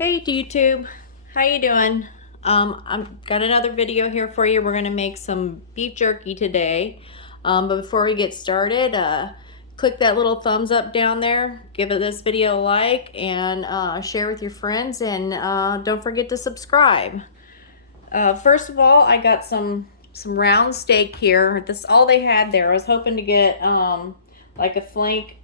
Hey YouTube, how you doing? I've got another video here for you. We're gonna make some beef jerky today. But before we get started, click that little thumbs up down there, give this video a like, and share with your friends, and don't forget to subscribe. First of all, I got some round steak here. This all they had there. I was hoping to get like a flank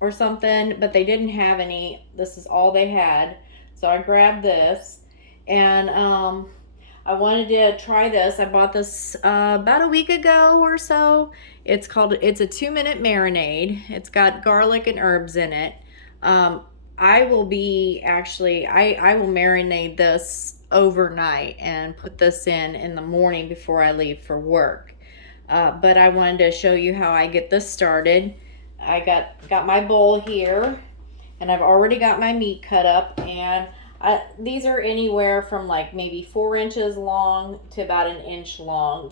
or something, but they didn't have any. This is all they had. So I grabbed this, and I wanted to try this. I bought this about a week ago or so. It's a 2-minute marinade. It's got garlic and herbs in it. I will marinate this overnight and put this in the morning before I leave for work. But I wanted to show you how I get this started. I got my bowl here, and I've already got my meat cut up, and these are anywhere from like maybe 4 inches long to about 1 inch long.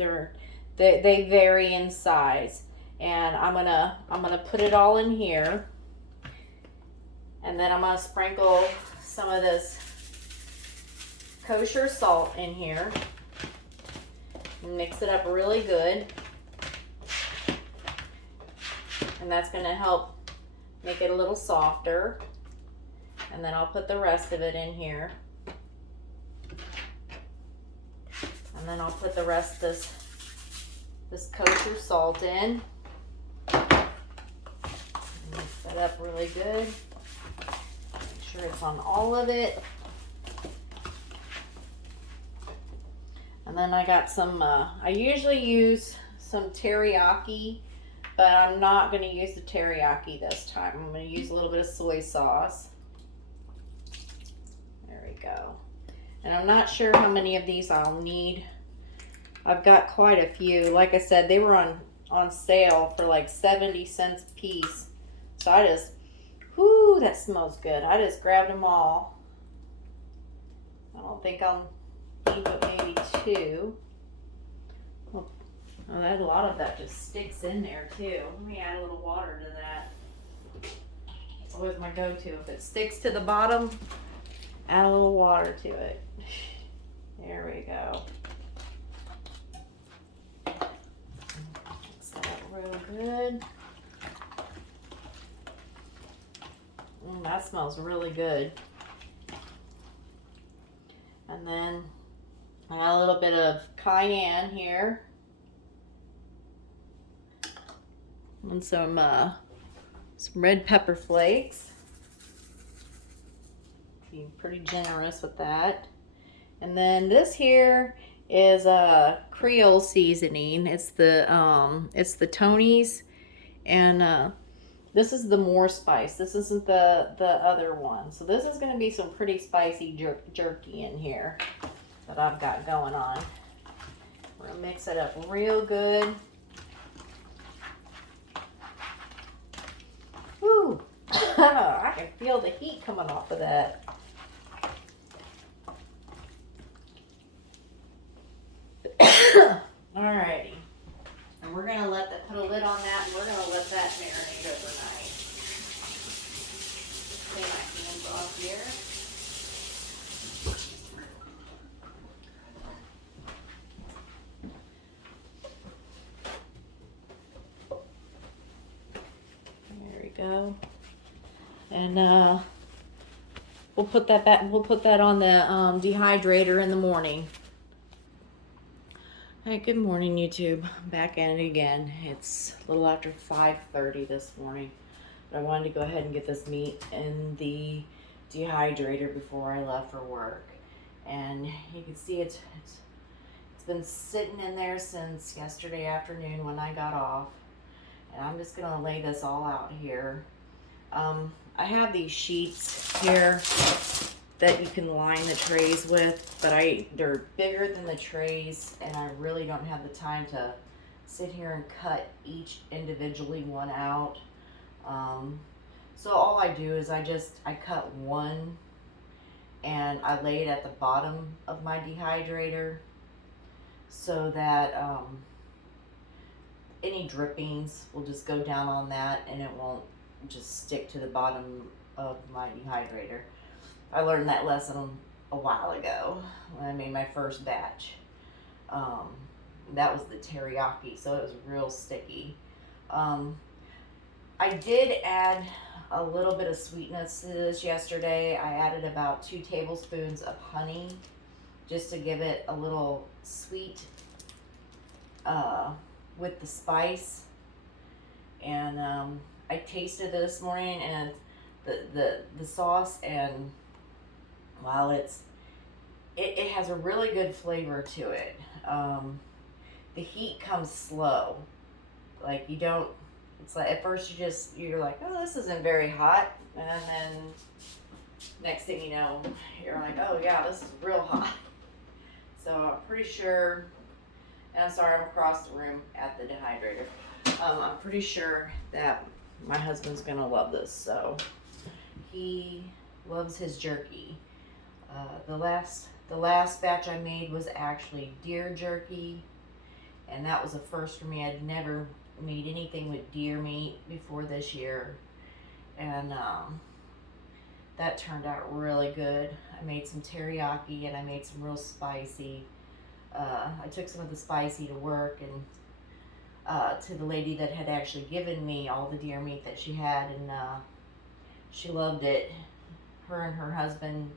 They vary in size, and I'm gonna put it all in here, and then I'm gonna sprinkle some of this kosher salt in here. Mix it up really good. And that's going to help make it a little softer. And then I'll put the rest of it in here. And then I'll put the rest of this kosher salt in. Mix that up really good. Make sure it's on all of it. And then I got some, I usually use some teriyaki, but I'm not going to use the teriyaki this time. I'm going to use a little bit of soy sauce. There we go. And I'm not sure how many of these I'll need. I've got quite a few. Like I said, they were on sale for like 70 cents a piece. So I just, whoo, that smells good. I just grabbed them all. I don't think I'll need but maybe 2. Oh, a lot of that just sticks in there too. Let me add a little water to that. It's always my go-to. If it sticks to the bottom, add a little water to it. There we go. Mix that up real good. That smells really good. And then I got a little bit of cayenne here. And some red pepper flakes. Being pretty generous with that. And then this here is a Creole seasoning. It's the Tony's, and this is the more spice. This isn't the other one. So this is going to be some pretty spicy jerky in here that I've got going on. We're gonna mix it up real good. Woo! I can feel the heat coming off of that. Alrighty. And we're gonna put a lid on that, and we're gonna let that marinate overnight. Clean my hands off here. There we go. And we'll put that back. We'll put that on the dehydrator in the morning. Hey, good morning, YouTube. I'm back at it again. It's a little after 5:30 this morning, but I wanted to go ahead and get this meat in the dehydrator before I left for work. And you can see it's been sitting in there since yesterday afternoon when I got off. And I'm just gonna lay this all out here. I have these sheets here that you can line the trays with, but they're bigger than the trays, and I really don't have the time to sit here and cut each individually one out. So all I do is I cut one, and I lay it at the bottom of my dehydrator so that any drippings will just go down on that, and it won't just stick to the bottom of my dehydrator. I learned that lesson a while ago when I made my first batch. That was the teriyaki, so it was real sticky. Um, I did add a little bit of sweetness to this yesterday. I added about 2 tablespoons of honey just to give it a little sweet with the spice. And I tasted it this morning, and the sauce, and while it has a really good flavor to it. The heat comes slow. Like, you don't, it's like at first you're like, oh, this isn't very hot, and then next thing you know, you're like, oh yeah, this is real hot. So I'm pretty sure, and I'm sorry, I'm across the room at the dehydrator. I'm pretty sure that my husband's gonna love this. So he loves his jerky. The last batch I made was actually deer jerky, and that was a first for me. I'd never made anything with deer meat before this year, and that turned out really good. I made some teriyaki, and I made some real spicy. I took some of the spicy to work, and to the lady that had actually given me all the deer meat that she had, and she loved it. Her and her husband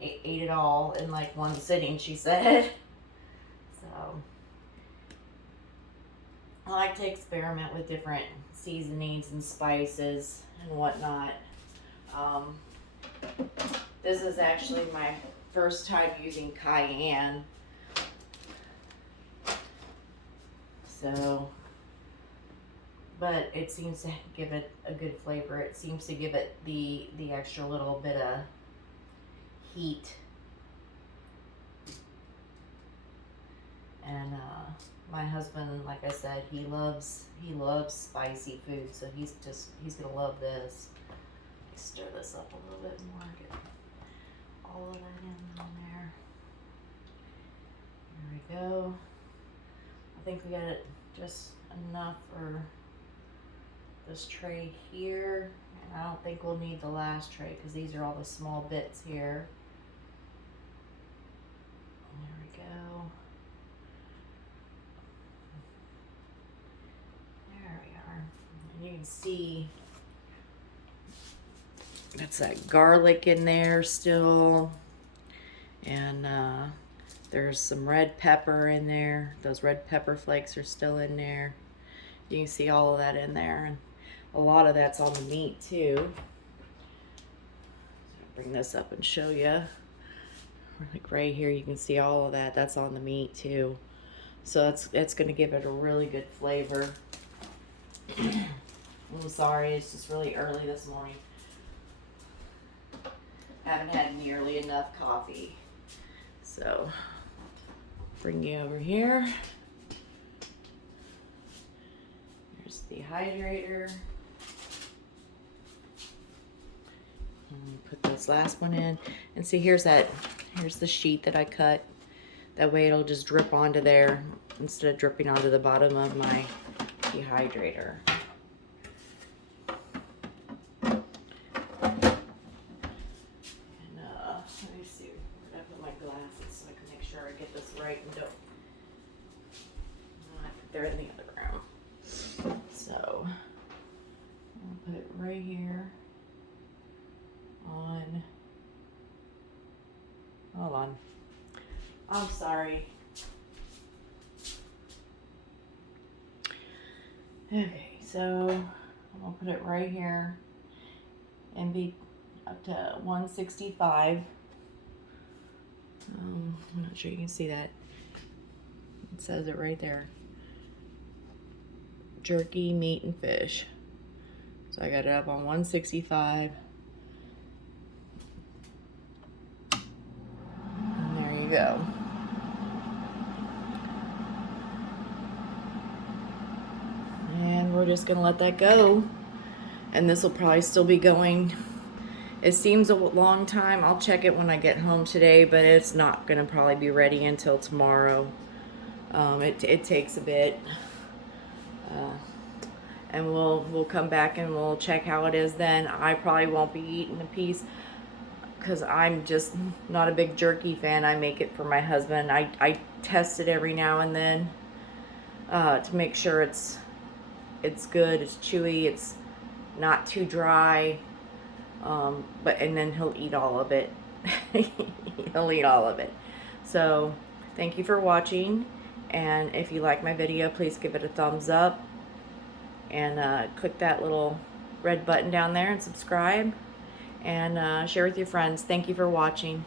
ate it all in like one sitting, she said. So I like to experiment with different seasonings and spices and whatnot. This is actually my first time using cayenne. So, but it seems to give it a good flavor. It seems to give it the extra little bit of heat. And my husband, like I said, he loves spicy food, so he's gonna love this. Stir this up a little bit more. Get all of that in on there. There we go. I think we got it just enough for this tray here. And I don't think we'll need the last tray because these are all the small bits here. There we go. There we are. And you can see that's that garlic in there still. And there's some red pepper in there. Those red pepper flakes are still in there. You can see all of that in there. And a lot of that's on the meat too. So I'll bring this up and show you. Like right here, you can see all of that. That's on the meat too. So it's going to give it a really good flavor. I'm sorry, it's just really early this morning. Haven't had nearly enough coffee. So bring you over here. There's the dehydrator. Put this last one in, and see, here's the sheet that I cut. That way it'll just drip onto there instead of dripping onto the bottom of my dehydrator. And let me see, where did I put my glasses so I can make sure I get this right and don't. I think they're in the other room. So I'll put it right here on. Hold on. I'm sorry. Okay, so I'm gonna put it right here and be up to 165. I'm not sure you can see that. It says it right there. Jerky, meat, and fish. So I got it up on 165. And there you go. And we're just gonna let that go. And this will probably still be going. It seems a long time. I'll check it when I get home today, but it's not gonna probably be ready until tomorrow. It takes a bit. And we'll come back and we'll check how it is then. I probably won't be eating a piece. because I'm just not a big jerky fan. I make it for my husband. I test it every now and then to make sure it's good, it's chewy, it's not too dry. And then he'll eat all of it. He'll eat all of it. So thank you for watching, and if you like my video, please give it a thumbs up and click that little red button down there and subscribe, and share with your friends. Thank you for watching.